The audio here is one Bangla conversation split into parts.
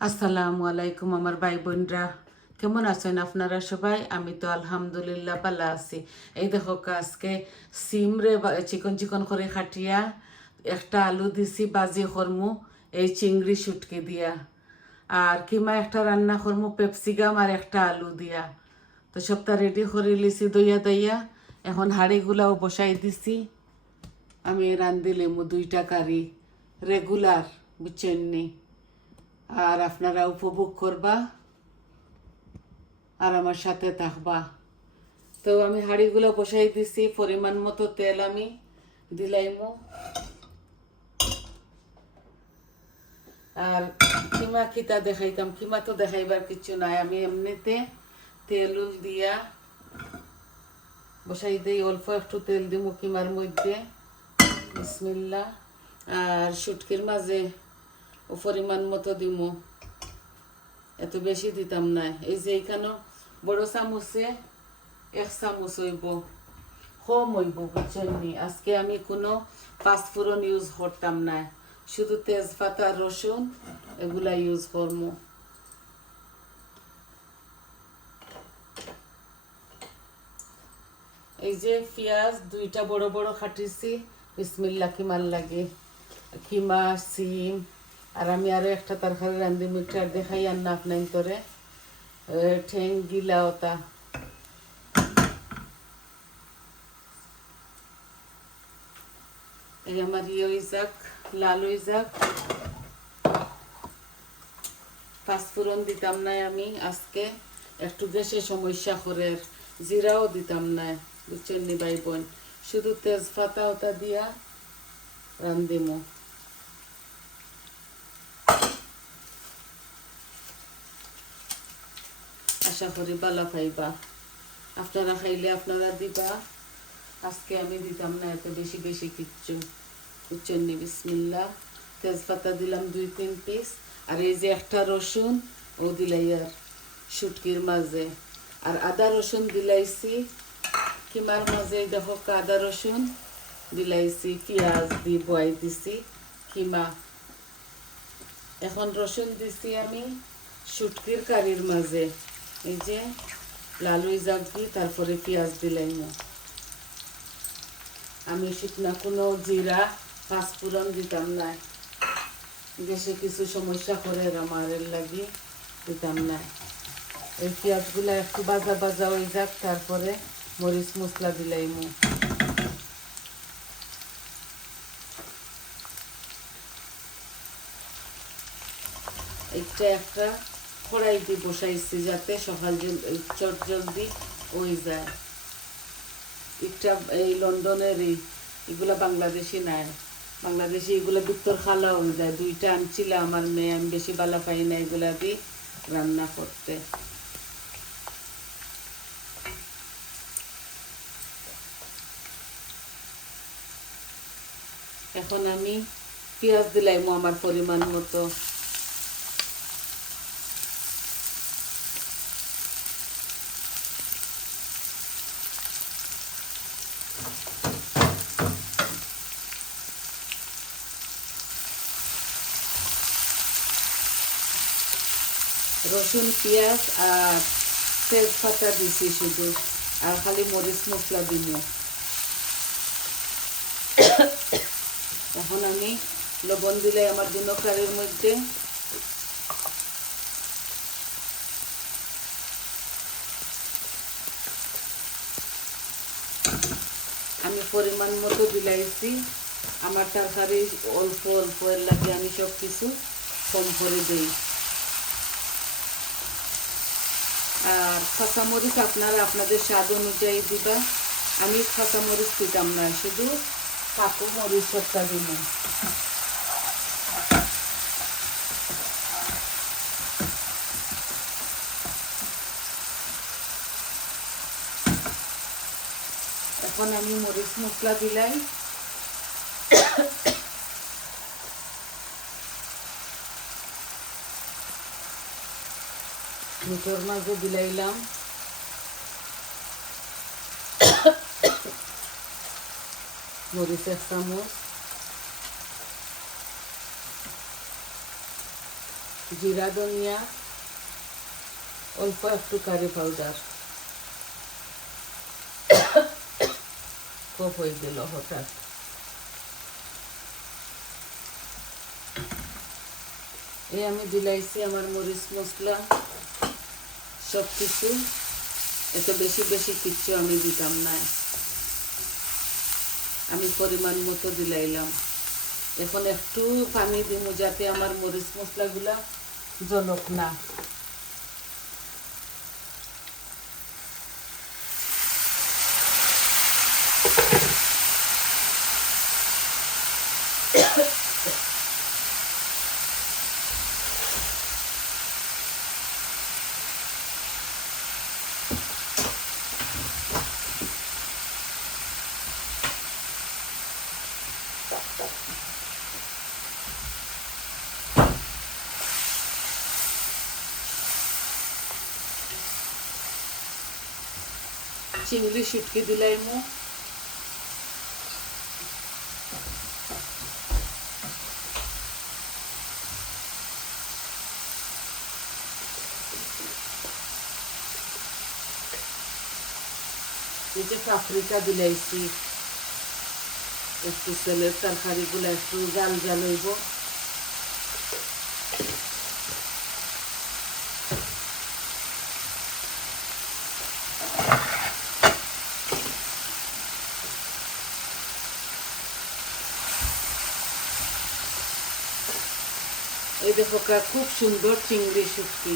আসসালামু আলাইকুম আমার ভাই বোনরা। কেমন আছেন আপনারা সবাই? আমি তো আলহামদুলিল্লাহ ভালো আছি। এই দেখো আজকে সিমরে চিকন চিকন করে খাটিয়া একটা আলু দিছি, বাজি করমু এই চিংড়ি শুটকি দিয়া। আর কিমা একটা রান্না করমু পেপসিগাম আর একটা আলু দিয়া। তো সবটা রেডি করে লিছি দইয়া দইয়া এখন হাঁড়িগুলাও বসাই দিছি। আমি রান্ধিলিমু দুইটা কারি রেগুলার বুঝছেন নি আর আপনারা উপভোগ করবা আর আমার সাথে থাকবা। তো আমি হাঁড়িগুলো বসাই দিছি, পরিমাণ মতো তেল আমি দিলাইমু। আর কিমা খিতা দেখাইতাম, কিমা তো দেখাইবার কিছু নাই। আমি এমনিতে তেল উল দিয়া বসাই দিই, অল্প একটু তেল দিব কিমার মধ্যে। বিসমিল্লা আর শুটকির মাঝে পরিমাণ মতো দিমু। এত বেশি দিতাম না। এই যে এইখানে বড় চামচে এক চামচ হইব, কম হইব, বুঝছেন নি? আজকে আমি কোনো পাঁচফোড়ন ইউজ করতাম না। শুধু তেজপাতা, রসুন এগুলা ইউজ করব এই যে পেঁয়াজ, দুইটা বড় বড় খাটিছি বিসমিল্লা কিমার লাগে। কিমা, সিম আর আমি আরও একটা তরকারি রান্ধি মিটার দেখাই, আর না আপনার তোরে ঠেং গিলা ওটা এই আমার ইয়ে যাক, লাল হয়ে যাক। পাঁচফোড়ন দিতাম না আমি আজকে। একটু গ্যাসের সমস্যা করে জিরাও দিতাম না বুঝছেন নি ভাই বোন? শুধু তেজপাতা ওটা দিয়া রান্ধিমু আশা করি বালা খাইবা। আপনারা খাইলে আপনারা দিবা। আজকে আমি দিতাম না, এত বেশি বেশি কিচ্ছু। বুঝছেন নি? বিসমিল্লা তেজপাতা দিলাম দুই, তিন পিস। আর এই যে একটা রসুন, ও দিলাই আর শুটকির মাঝে। আর আদা রসুন দিলাইছি। কিমার মাঝে দেখো আদা রসুন। দিলাইছি, পেঁয়াজ দি বয়াই দিছি। কিমা। এখন রসুন দিছি আমি শুটকির কারির মাঝে। এই যে লালুই জাগি তারপরে পেঁয়াজ দিলাম আমি। শুকনা কোনো জিরা, পাঁচফোড়ন দিতাম না। দেশে কিছু সমস্যা করে আমার লাগি দিতাম না। এই পেঁয়াজগুলা একটু বাজা বাজা হয়ে যাক, তারপরে মরিচ মশলা দিলাই দিলাইমু একটা একটা কড়াইতে বসাইছি যাতে সকাল চট জলদি হয়ে যায়। একটা এই লন্ডনের এগুলা বাংলাদেশি নাই। বাংলাদেশি এগুলো ভিতর খালা হয়ে যায়। দুইটা আনছিলাম আমার মেয়ে, আমি বেশি বালা পাই না এগুলা দিয়ে রান্না করতে। এখন আমি পেঁয়াজ দিলাইমো আমার পরিমাণ মতো। রসুন পেঁয়াজ আর তেজপাতা দিছি শুধু আর খালি মরিচ মশলা দিব এখন আমি লবণ দিলে আমার দুনকারের মধ্যে আমি পরিমাণ মতো বিলাইছি আমার তরকারি অল্প অল্প এর লাগে আমি সব কিছু কম করে দিই আর কাঁচামরিচ আপনারা আপনাদের স্বাদ অনুযায়ী দিবা। আমি কাঁচামরিচ দিতাম না, শুধু কাকু মরিচ সবটা দিব এখন আমি মরিচ মশলা দিলাই। মিঠোর মাঝে বিলাইলাম। মরিচ এক চামচ। জিরা, ধনিয়া, অল্প একটু কারি পাউডার কপ হয়ে গেল হঠাৎ। এই আমি দিলাইছি আমার মরিচ মশলা। সব কিছু এত বেশি বেশি কিছু আমি দিতাম না আমি পরিমাণ মতো দিলাইলাম। এখন একটু পানি দিব যাতে আমার মরিচ মশলাগুলা জলক না। চিংড়ি শুটকি দিলাইমু এই যে পাপরিকা দিলাইছি একটু সেলের তরকারিগুলো একটু জাল জাল হইব। দেখো খুব সুন্দর চিংড়ি শুটকি।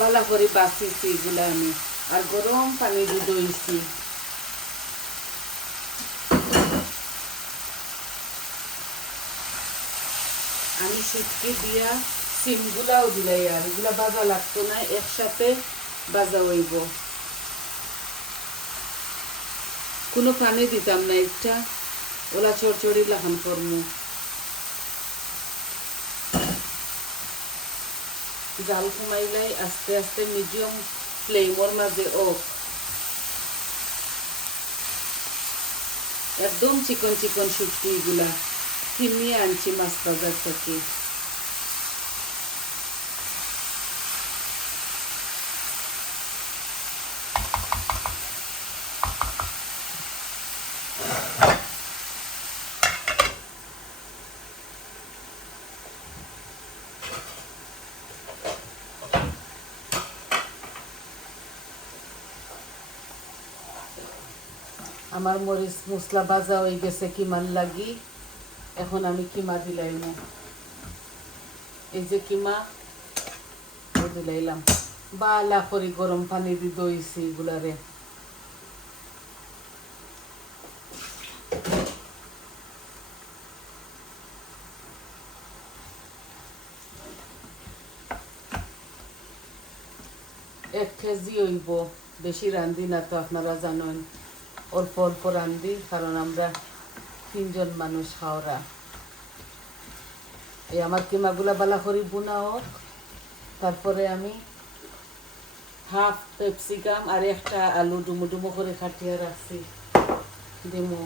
বালা করে বাঁচিছি এগুলা আমি, আর গরম পানি দইছি আমি শুটকি দিয়া সিমগুলাও দিলাই, আর এগুলা বাজা লাগতো না, একসাথে বাজা হইব। কোনো পানি দিতাম না, একটা ওলা চড়চড়ি লাখান করমু। জাল কমাইলাই আস্তে আস্তে মিডিয়াম ফ্লেমর মাঝে অফ। একদম চিকন চিকন শুটকি এগুলা কিনিয়ে আনছি মাছ বাজার থেকে আমার মরিচ মশলা ভাজা হয়ে গেছে কিমার লাগি, এখন আমি কিমা দিলাইম এই যে কিমা দিলাইলাম। বালা করে গরম পানি দি দইছি এগুলারে। এক কেজি হইব, বেশি রান্ধি না তো আপনারা জানেন। অল্প অল্প রান্ধি কারণ আমরা তিনজন মানুষ, হাওড়া। এই আমার কিমাগুলা বালা করি বুনা হোক তারপরে আমি হাফ পেপসিকাম আর একটা আলু ডুমো ডুমো করে কাটিয়ে রাখছি, ডিমো।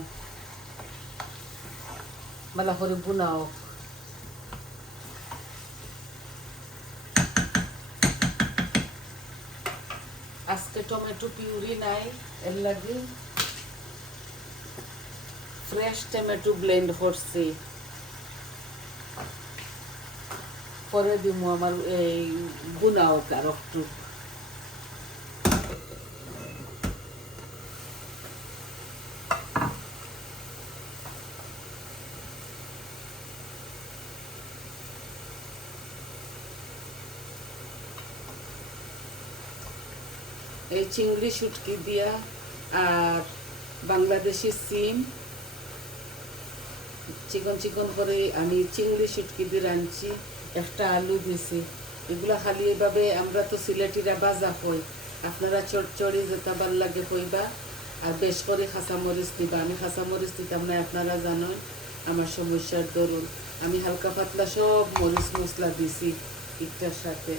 বালা করে বুনা হোক আজকে টমেটো পিউরি নাই, এর লাগে ফ্রেশ টমেটো ব্লেন্ড করছি। পরে দিব আমার এই বুনাও কার একটু এই চিংড়ি শুটকি দিয়া আর বাংলাদেশি সিম চিকন চিকন করে আমি চিংড়ি শুটকি দিয়ে রাঁধছি, একটা আলু দিছি। এগুলা খালি এভাবে আমরা তো সিলেটিরা বাজা হই আপনারা চড়চড়ি যেটা ভালো লাগে কইবা, আর বেশ করে খাঁচামরিচ দিবা। আমি খাঁচামরিচ দিতাম না, আপনারা জানেন আমার সমস্যার দরুন। আমি হালকা পাতলা সব মরিচ মশলা দিছি একটার সাথে।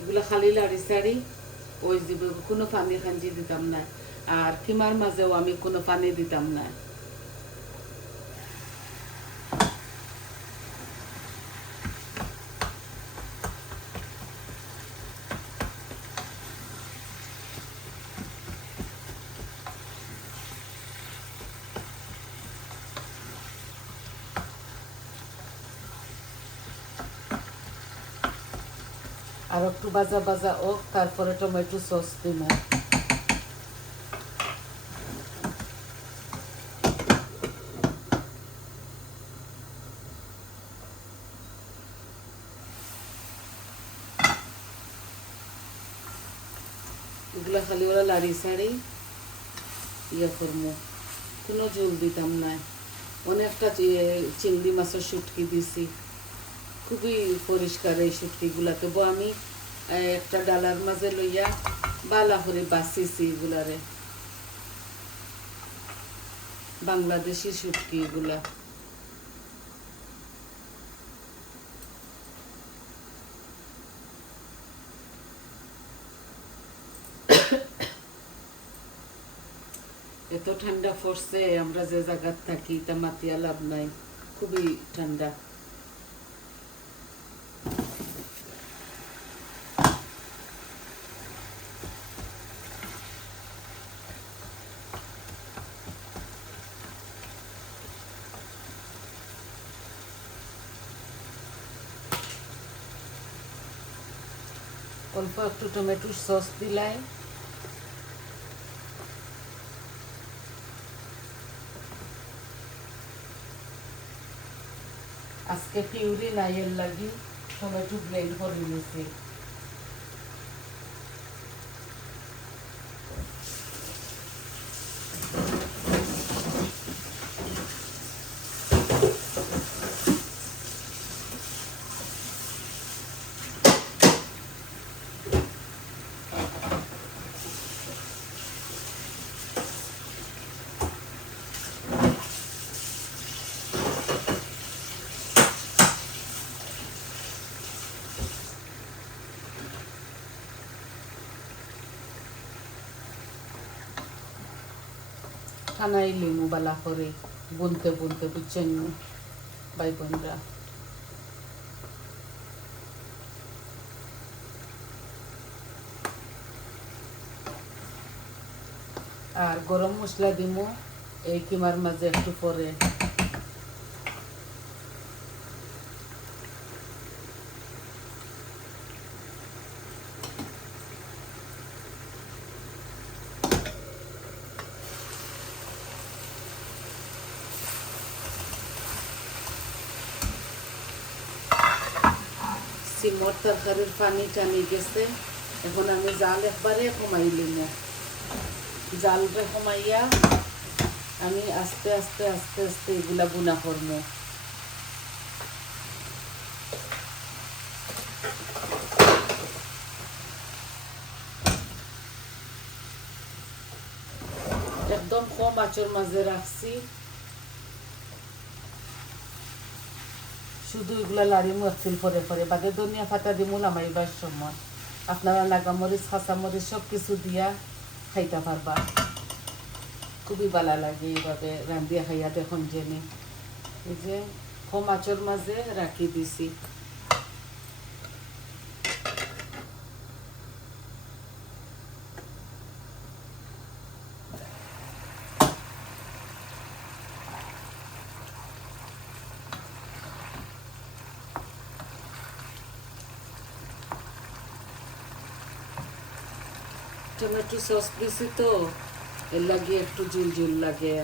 এগুলা খালি লাড়ি সাড়ি ওই দিব কোনো পানি খাঞ্জি দিতাম না। আর কিমার মাঝেও আমি কোনো পানি দিতাম না। আর একটু বাজা বাজা হোক, তারপরে টমেটো সস দিব। এগুলা খালি ওরা লাড়ি সাড়ি ইয়ে করব। কোনো জল দিতাম না। অনেকটা চিংড়ি মাছের শুটকি দিছি। খুবই পরিষ্কার এই শুটকিগুলা তবু আমি একটা ডালার মাঝে লইয়া বালা করে বাঁচিছি এগুলারে। বাংলাদেশি শুটকি এগুলা। এত ঠান্ডা পড়ছে, আমরা যে জায়গার থাকি, তা মাতিয়া লাভ নাই। খুবই ঠান্ডা। অল্প একটু টমেটোর সস দিলাই। আজকে পিউরি নাইয়ের লাগি টমেটো ব্লেন্ড করে নিয়েছি। খানাই লিমু বালা করে বুনতে বুনতে বুঝছেন ভাই বোনরা আর গরম মশলা দিমু, এই কিমার মাঝে একটু পরে। সিমর তরকারির পানি টানি গেছে। এখন আমি জাল একবারে কমাই লিম জালটা কমাইয়া আমি আস্তে আস্তে আস্তে আস্তে এগুলা বুনা করব একদম কম আঁচর মাঝে রাখছি। শুধু এগুলা লাড়ি মরছিল পরে পরে বাদে ধনিয়া পাতা দিমু মারিবার সময়। আপনারা নাগামরিচ কাঁচামরিচ সব কিছু দিয়া খাইতে পারবা। খুবই ভালো লাগে এইভাবে রান্ধিয়া খাইয়া দেখুন জেনে। এই যে কম মাছের মাঝে রাখি দিছি। টমেটো সস দিছি তো? এর লাগে একটু ঝুল ঝুল লাগে।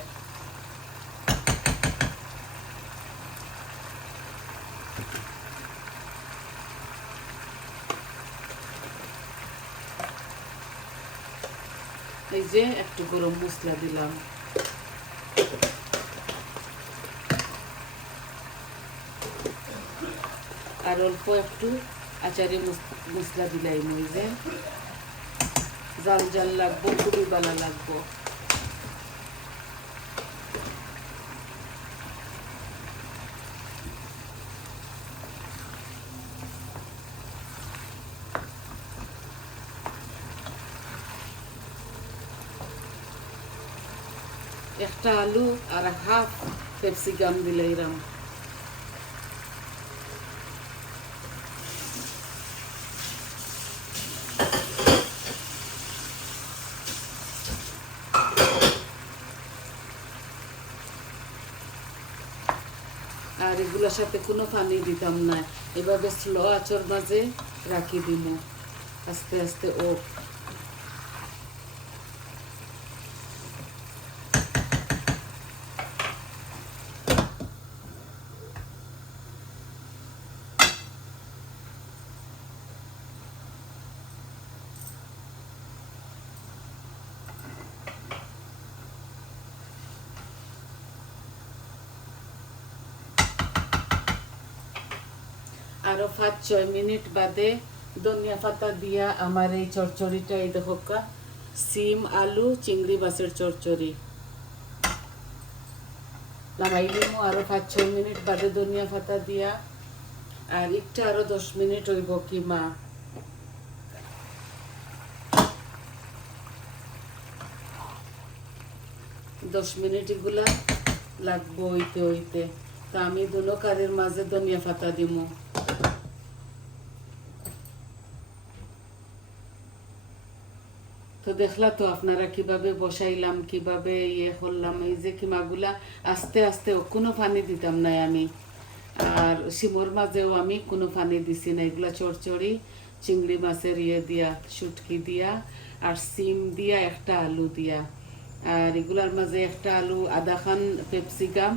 এই যে একটু গরম মশলা দিলাম। আর অল্প একটু আচারে মশলা দিলাই মই যে। জাল জাল লাগবো খুবই ভালো লাগবো। একটা আলু আর হাফ ক্যাপসিকাম দিলাম এগুলোর সাথে কোনো পানি দিতাম না। এভাবে স্লো আচর মাঝে রাখি দিব আস্তে আস্তে ও আরও পাঁচ, ছয় মিনিট বাদে ধনিয়া পাতা দিয়া আমার এই চচ্চড়িটা এই দেখো সিম, আলু, চিংড়ি মাছের চচ্চড়ি লাগাই দিমু আরও পাঁচ, ছয় মিনিট বাদে ধনিয়া পাতা দিয়া, আর একটু আরও দশ মিনিট হইব কি মা। দশ মিনিট এগুলা লাগবো হইতে হইতে। তা আমি দুনো কারের মাঝে ধনিয়া পাতা দিমু। তো দেখলা তো আপনারা কীভাবে বসাইলাম, কীভাবে ইয়ে করলাম, এই যে কিমাগুলা, আস্তে আস্তে কোনো পানি দিতাম না আমি। আর সিমোর মাঝেও আমি কোনো পানি দিছি না, এগুলা চড়চড়ি, চিংড়ি মাছের ইয়ে দিয়া, শুটকি দিয়া, আর সিম দিয়া একটা আলু দিয়া। আর এগুলার মাঝে একটা আলু আধা খান পেপসিকাম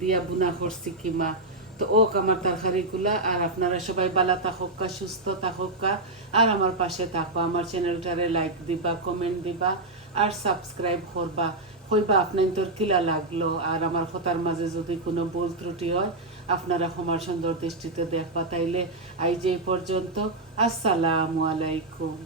দিয়া বুনা করছি কিমা। তো ওক আমার তরকারিগুলা আর আপনারা সবাই বালা থাকা সুস্থ থাকা আর আমার পাশে থাকো। আমার চ্যানেলটারে লাইক দিবা কমেন্ট দিবা, আর সাবস্ক্রাইব করবা। কইবা আপনার তোর কিলা লাগল, আর আমার কথার মাঝে যদি কোনো ভুল ত্রুটি হয়, আপনারা ক্ষমার সুন্দর দৃষ্টিতে দেখবা। তাইলে আই যে পর্যন্ত, আসসালামু আলাইকুম।